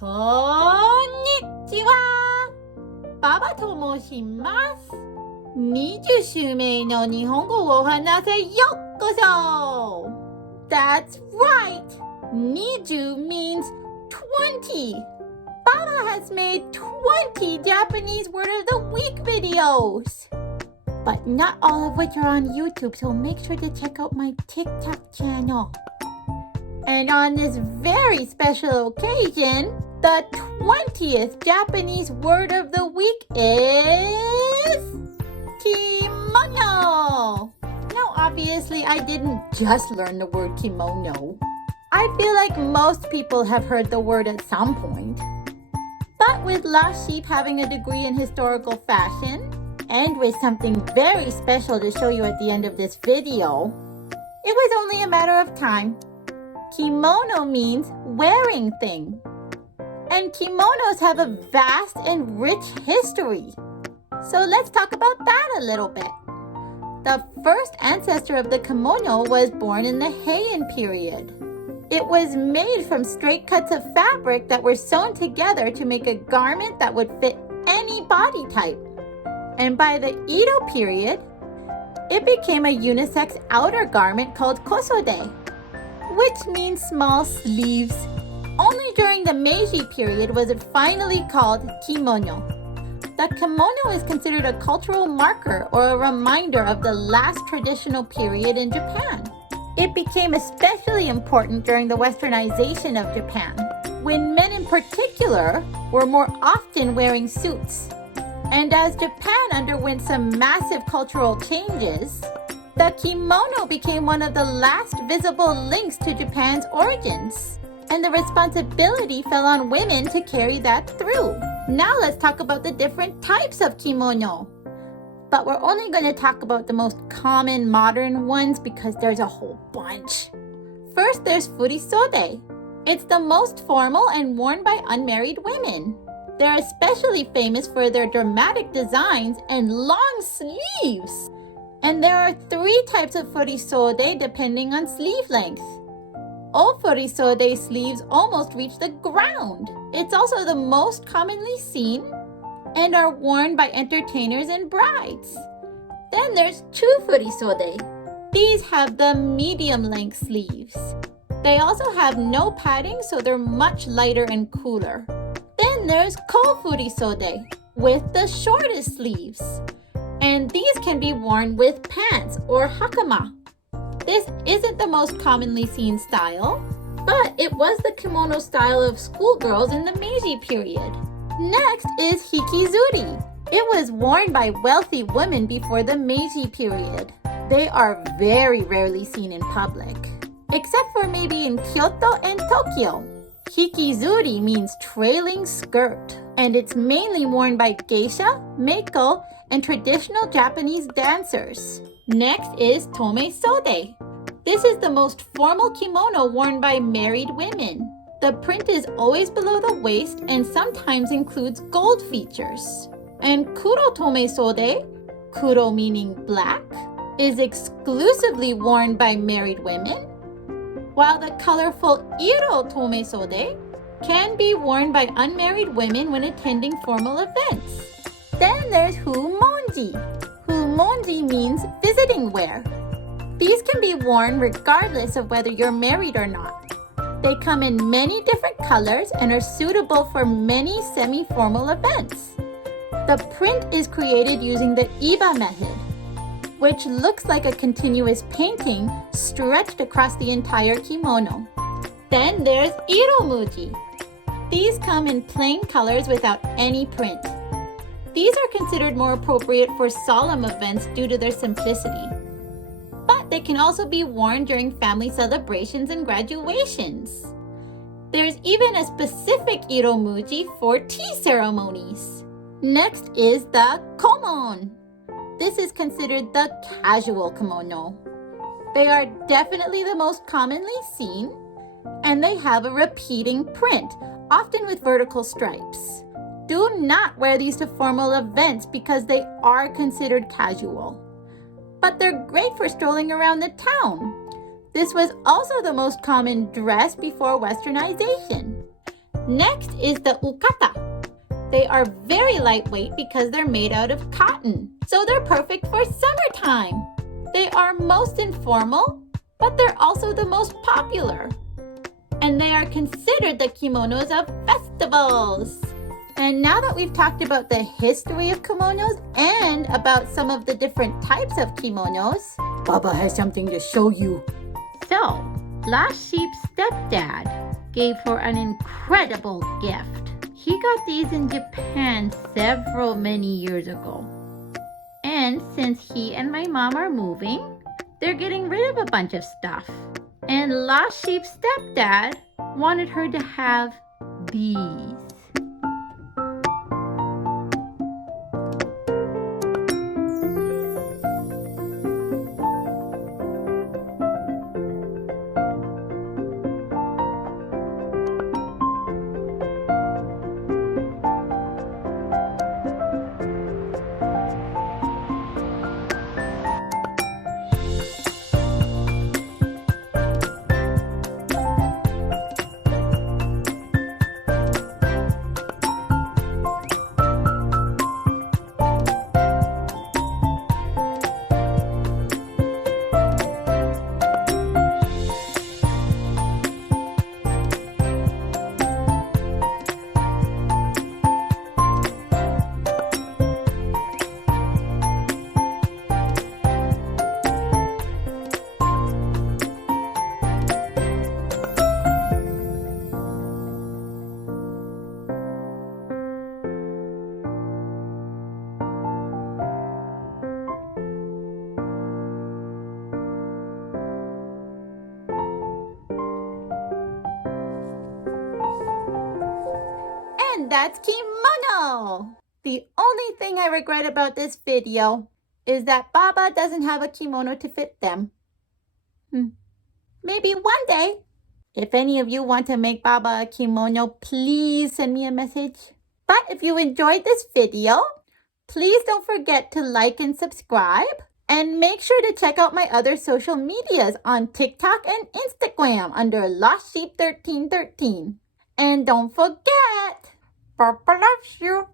こんにちは。ババと申します。20週目の日本語を話せようこそ。That's right. 20 means 20. Baba has made 20 Japanese Word of the Week videos. But not all of which are on YouTube, so make sure to check out my TikTok channel. And on this very special occasion, the 20th Japanese word of the week is kimono. Now, obviously, I didn't just learn the word kimono. I feel like most people have heard the word at some point. But with Lost Sheep having a degree in historical fashion, and with something very special to show you at the end of this video, it was only a matter of time. Kimono means wearing thing. And kimonos have a vast and rich history. So let's talk about that a little bit. The first ancestor of the kimono was born in the Heian period. It was made from straight cuts of fabric that were sewn together to make a garment that would fit any body type. And by the Edo period, it became a unisex outer garment called kosode, which means small sleeves. Only during the Meiji period was it finally called kimono. The kimono is considered a cultural marker or a reminder of the last traditional period in Japan. It became especially important during the westernization of Japan, when men in particular were more often wearing suits. And as Japan underwent some massive cultural changes, the kimono became one of the last visible links to Japan's origins, and the responsibility fell on women to carry that through. Now let's talk about the different types of kimono. But we're only going to talk about the most common modern ones because there's a whole bunch. First, there's furisode. It's the most formal and worn by unmarried women. They're especially famous for their dramatic designs and long sleeves. And there are 3 types of furisode depending on sleeve length. All furisode sleeves almost reach the ground. It's also the most commonly seen and are worn by entertainers and brides. Then there's chu furisode. These have the medium length sleeves. They also have no padding, so they're much lighter and cooler. Then there's ko furisode with the shortest sleeves. And these can be worn with pants or hakama. This isn't the most commonly seen style, but it was the kimono style of schoolgirls in the Meiji period. Next is hikizuri. It was worn by wealthy women before the Meiji period. They are very rarely seen in public, except for maybe in Kyoto and Tokyo. Hikizuri means trailing skirt, and it's mainly worn by geisha, meiko, and traditional Japanese dancers. Next is tomesode. This is the most formal kimono worn by married women. The print is always below the waist and sometimes includes gold features. And kuro tomesode, kuro meaning black, is exclusively worn by married women, while the colorful iro tomesode can be worn by unmarried women when attending formal events. Then there's humonji. Humonji means visiting wear. These can be worn regardless of whether you're married or not. They come in many different colors and are suitable for many semi-formal events. The print is created using the iba method, which looks like a continuous painting stretched across the entire kimono. Then there's iromuji. These come in plain colors without any print. These are considered more appropriate for solemn events due to their simplicity. But they can also be worn during family celebrations and graduations. There's even a specific iromuji for tea ceremonies. Next is the Komon. This is considered the casual kimono. They are definitely the most commonly seen, and they have a repeating print, often with vertical stripes. Do not wear these to formal events because they are considered casual. But they're great for strolling around the town. This was also the most common dress before westernization. Next is the Yukata. They are very lightweight because they're made out of cotton, so they're perfect for summertime. They are most informal, but they're also the most popular. And they are considered the kimonos of festivals. And now that we've talked about the history of kimonos and about some of the different types of kimonos, Baba has something to show you. So, Last Sheep's stepdad gave her an incredible gift. He got these in Japan many years ago. And since he and my mom are moving, they're getting rid of a bunch of stuff. And Last Sheep's stepdad wanted her to have these. And that's kimono! The only thing I regret about this video is that Baba doesn't have a kimono to fit them. Maybe one day. If any of you want to make Baba a kimono, please send me a message. But if you enjoyed this video, please don't forget to like and subscribe. And make sure to check out my other social medias on TikTok and Instagram under Lost Sheep 1313. And don't forget, Papa loves you.